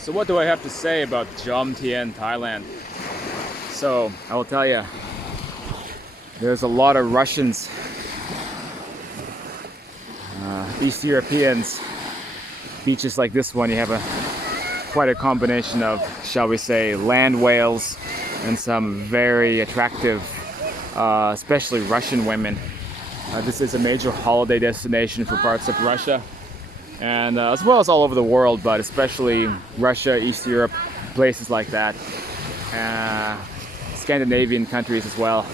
So what do I have to say about Jomtein Thailand? So I will tell you, there's a lot of Russians, East Europeans. Beaches like this one, you have quite a combination of, shall we say, land whales and some very attractive, especially Russian women. This is a major holiday destination for parts of Russia, and as well as all over the world, but especially Russia, East Europe, places like that. Scandinavian countries as well.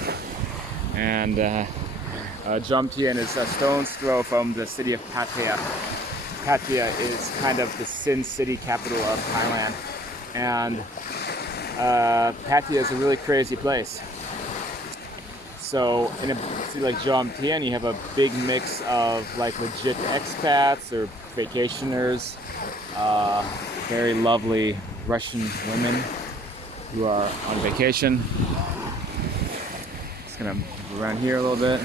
And Jomtien is a stone's throw from the city of Pattaya. Pattaya is kind of the Sin City capital of Thailand. And Pattaya is a really crazy place. So in a city like Jomtien, you have a big mix of like legit expats or vacationers, very lovely Russian women who are on vacation. Just gonna move around here a little bit.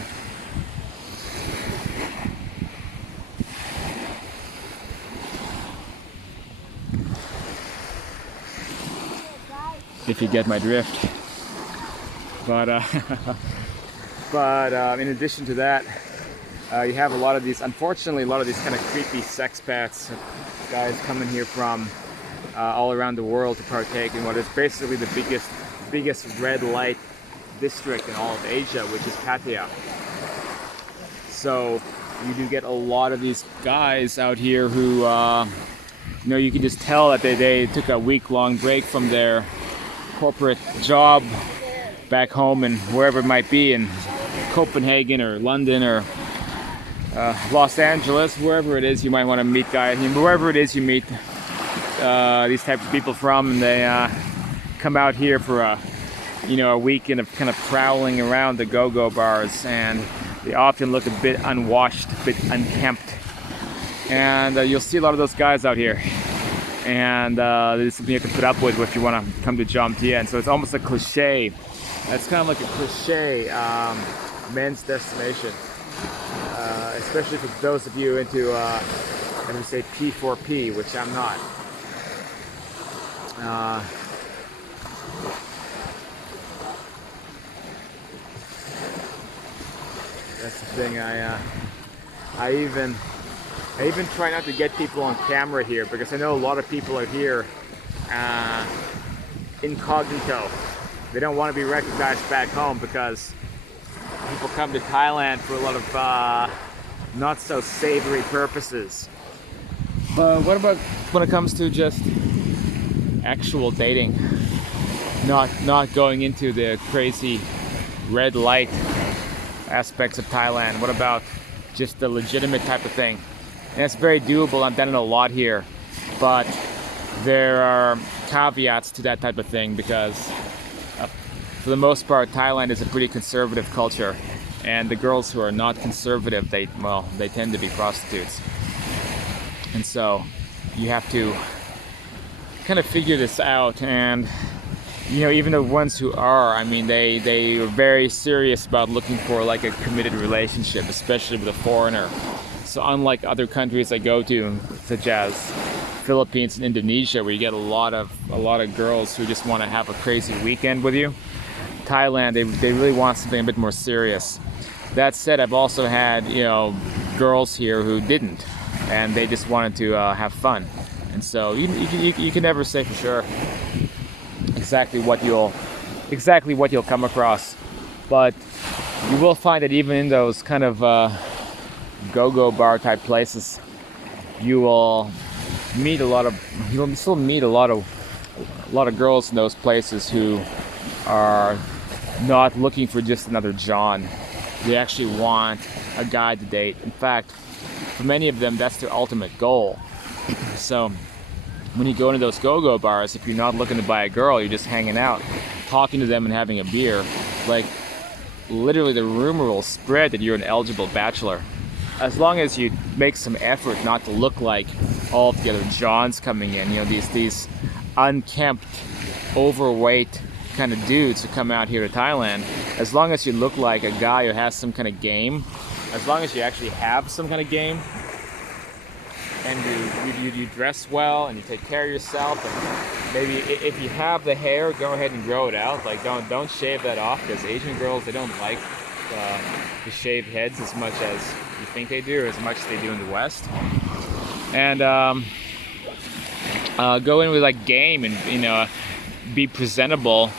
If you get my drift. But in addition to that, you have a lot of these, unfortunately, a lot of these kind of creepy sexpats, guys coming here from all around the world to partake in what is basically the biggest red light district in all of Asia, which is Pattaya. So you do get a lot of these guys out here who, you can just tell that they took a week-long break from their corporate job back home and wherever it might be, in Copenhagen or London or Los Angeles, wherever it is you might want to meet guys, wherever it is you meet these types of people from, and they come out here for a weekend of kind of prowling around the go-go bars, and they often look a bit unwashed, a bit unkempt, and you'll see a lot of those guys out here, and this is something you have to put up with if you want to come to Jomtien. So it's almost a cliche. It's kind of like a cliche men's destination, especially for those of you into, I'm going to say P4P, which I'm not. That's the thing. I even try not to get people on camera here, because I know a lot of people are here incognito. They don't want to be recognized back home, because people come to Thailand for a lot of not so savory purposes. But what about when it comes to just actual dating? Not going into the crazy red light aspects of Thailand. What about just the legitimate type of thing? And it's very doable. I've done it a lot here, but there are caveats to that type of thing, because for the most part, Thailand is a pretty conservative culture, and the girls who are not conservative, they tend to be prostitutes. And so you have to kind of figure this out. And even the ones who are, they are very serious about looking for like a committed relationship, especially with a foreigner. So unlike other countries I go to, such as Philippines and Indonesia, where you get a lot of girls who just want to have a crazy weekend with you, Thailand, they really want something a bit more serious. That said, I've also had girls here who didn't, and they just wanted to have fun. And so you can never say for sure exactly what you'll come across, but you will find that even in those kind of go-go bar type places, you'll still meet a lot of girls in those places who are not looking for just another John. They actually want a guy to date. In fact, for many of them, that's their ultimate goal. So when you go into those go-go bars, if you're not looking to buy a girl, you're just hanging out, talking to them and having a beer, like literally the rumor will spread that you're an eligible bachelor. As long as you make some effort not to look like all of the other Johns coming in, these unkempt, overweight kind of dudes who come out here to Thailand, as long as you look like a guy who has some kind of game, as long as you actually have some kind of game, and you dress well and you take care of yourself, and maybe if you have the hair, go ahead and grow it out. Like don't shave that off, because Asian girls, they don't like the shaved heads as much as you think they do, or as much as they do in the West. And go in with like game, and be presentable,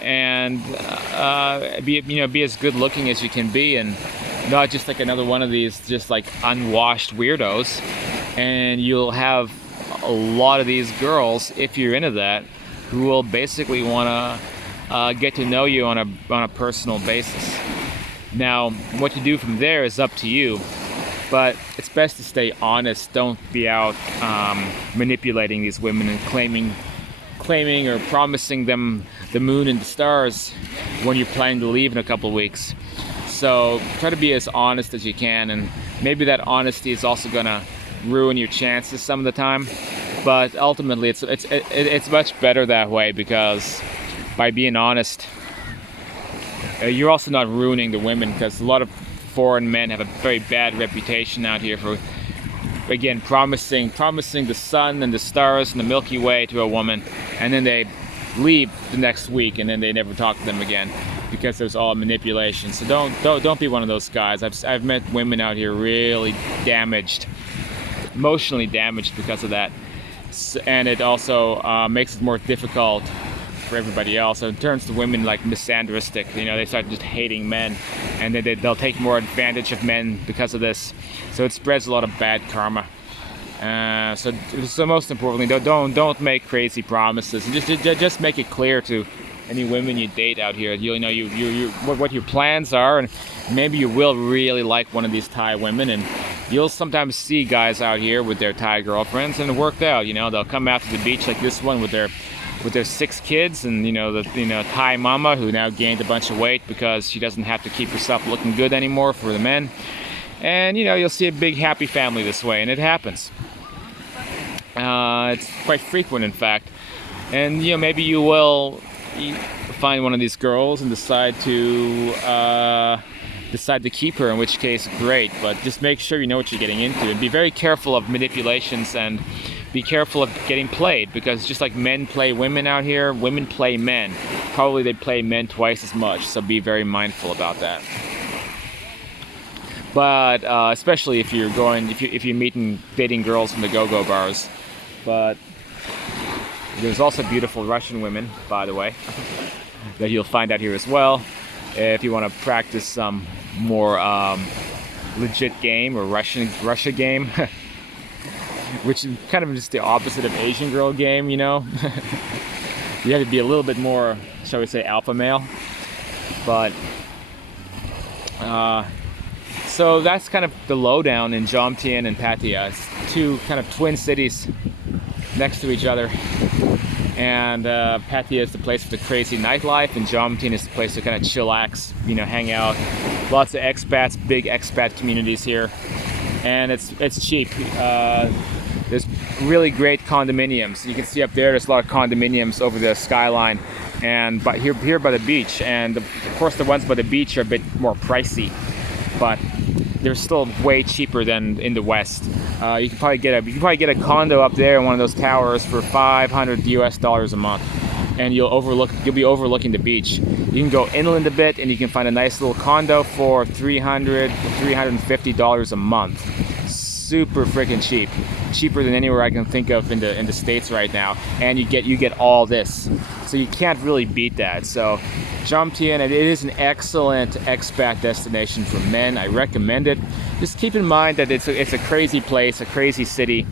and be as good looking as you can be, and not just like another one of these just like unwashed weirdos. And you'll have a lot of these girls, if you're into that, who will basically want to get to know you on a personal basis. Now, what you do from there is up to you, but it's best to stay honest. Don't be out manipulating these women and claiming or promising them the moon and the stars when you're planning to leave in a couple of weeks. So try to be as honest as you can, and maybe that honesty is also gonna ruin your chances some of the time. But ultimately, it's much better that way, because by being honest, you're also not ruining the women, because a lot of foreign men have a very bad reputation out here for, again, promising the sun and the stars and the Milky Way to a woman, and then they leave the next week and then they never talk to them again, because there's all manipulation. So don't be one of those guys. I've met women out here really damaged, emotionally damaged because of that, and it also makes it more difficult for everybody else. So it turns the women like misandristic. They start just hating men, and they'll take more advantage of men because of this. So it spreads a lot of bad karma. So most importantly, don't make crazy promises, and just make it clear to any women you date out here. What your plans are, and maybe you will really like one of these Thai women, and you'll sometimes see guys out here with their Thai girlfriends, and it worked out. They'll come out to the beach like this one with their 6 kids, and the Thai mama who now gained a bunch of weight because she doesn't have to keep herself looking good anymore for the men. And you'll see a big happy family this way, and it happens. It's quite frequent, in fact. And maybe you will find one of these girls and decide to keep her, in which case great. But just make sure you know what you're getting into, and be very careful of manipulations, and be careful of getting played, because just like men play women out here, women play men. Probably they play men twice as much, so be very mindful about that. But especially if you're dating girls from the go-go bars. But there's also beautiful Russian women, by the way, that you'll find out here as well, if you want to practice some more legit game, or Russia game. Which is kind of just the opposite of Asian girl game, You have to be a little bit more, shall we say, alpha male. But so that's kind of the lowdown in Jomtein and Pattaya. It's 2 kind of twin cities next to each other. And Pattaya is the place for the crazy nightlife, and Jomtein is the place to kind of chillax, hang out. Lots of expats, big expat communities here, and it's cheap. There's really great condominiums. You can see up there's a lot of condominiums over the skyline, and here by the beach. And of course, the ones by the beach are a bit more pricey, but they're still way cheaper than in the West. You can probably get a condo up there in one of those towers for $500 a month, and you'll be overlooking the beach. You can go inland a bit, and you can find a nice little condo for $300 to $350 a month. Super freaking cheap, cheaper than anywhere I can think of in the States right now, and you get all this, so you can't really beat that. So Jomtein, it is an excellent expat destination for men. I recommend it. Just keep in mind that it's a crazy place, a crazy city,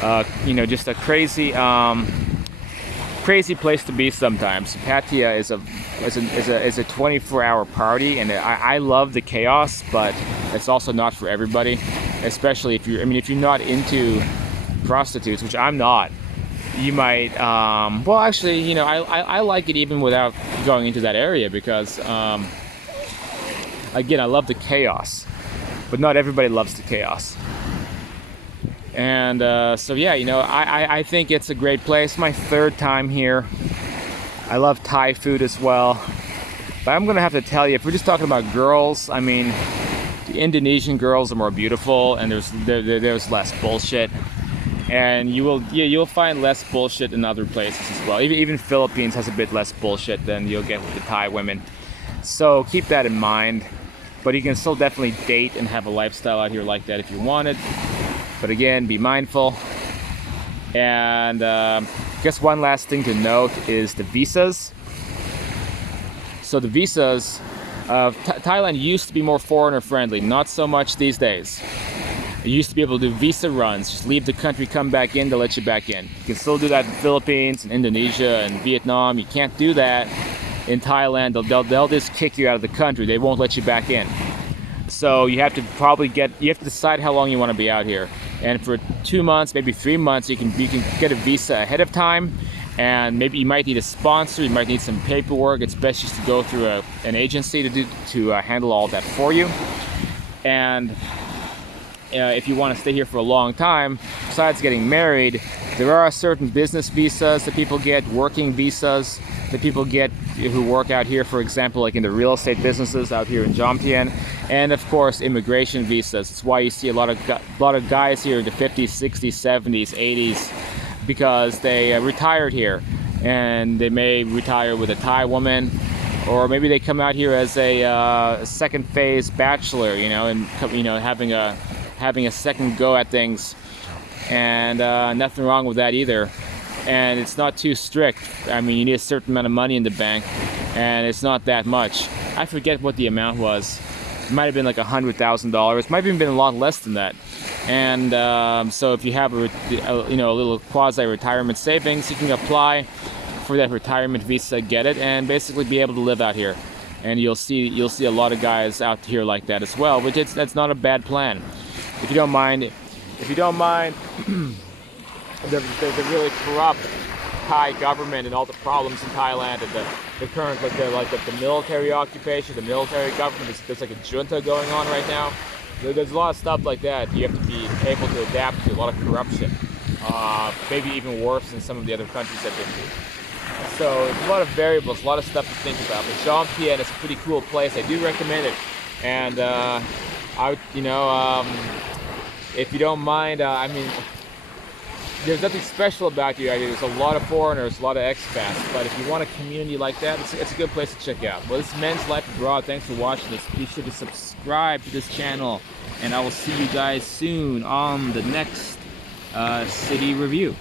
just a crazy place to be sometimes. Pattaya is a 24-hour party, and I love the chaos, but it's also not for everybody. Especially if you're not into prostitutes, which I'm not. You might, well, actually, I like it even without going into that area, because, again, I love the chaos, but not everybody loves the chaos. And so yeah, I think it's a great place. My 3rd time here. I love Thai food as well. But I'm gonna have to tell you, if we're just talking about girls, the Indonesian girls are more beautiful, and there's less bullshit. and you'll find less bullshit in other places as well. Even Philippines has a bit less bullshit than you'll get with the Thai women. So keep that in mind. But you can still definitely date and have a lifestyle out here like that if you want it. But again, be mindful. And I guess one last thing to note is the visas. So the visas, Thailand used to be more foreigner friendly, not so much these days. You used to be able to do visa runs, just leave the country, come back in, they'll let you back in. You can still do that in the Philippines and Indonesia and Vietnam. You can't do that in Thailand. They'll just kick you out of the country. They won't let you back in. So you have to decide how long you want to be out here. And for 2 months, maybe 3 months, you can get a visa ahead of time. And maybe you might need a sponsor, you might need some paperwork. It's best just to go through an agency to handle all that for you. And if you want to stay here for a long time, besides getting married, there are certain business visas that people get, working visas that people get who work out here, for example, like in the real estate businesses out here in Jomtein, and of course immigration visas. It's why you see a lot of guys here in the 50s, 60s, 70s, 80s, because they retired here, and they may retire with a Thai woman, or maybe they come out here as a second phase bachelor, and having a second go at things, and nothing wrong with that either. And it's not too strict. I mean, you need a certain amount of money in the bank, and it's not that much. I forget what the amount was. It might have been like $100,000. It might have even been a lot less than that. And so if you have a little quasi-retirement savings, you can apply for that retirement visa, get it, and basically be able to live out here. And you'll see a lot of guys out here like that as well, which that's not a bad plan. If you don't mind the really corrupt Thai government and all the problems in Thailand, and the current the military occupation, the military government, there's like a junta going on right now. There's a lot of stuff like that. You have to be able to adapt to a lot of corruption, maybe even worse than some of the other countries I've been to. So there's a lot of variables, a lot of stuff to think about. But Jomtein is a pretty cool place. I do recommend it, and if you don't mind, there's nothing special about you. There's a lot of foreigners, a lot of expats, but if you want a community like that, it's a good place to check out. Well, this is Men's Life Abroad. Thanks for watching this. Be sure to subscribe to this channel, and I will see you guys soon on the next city review.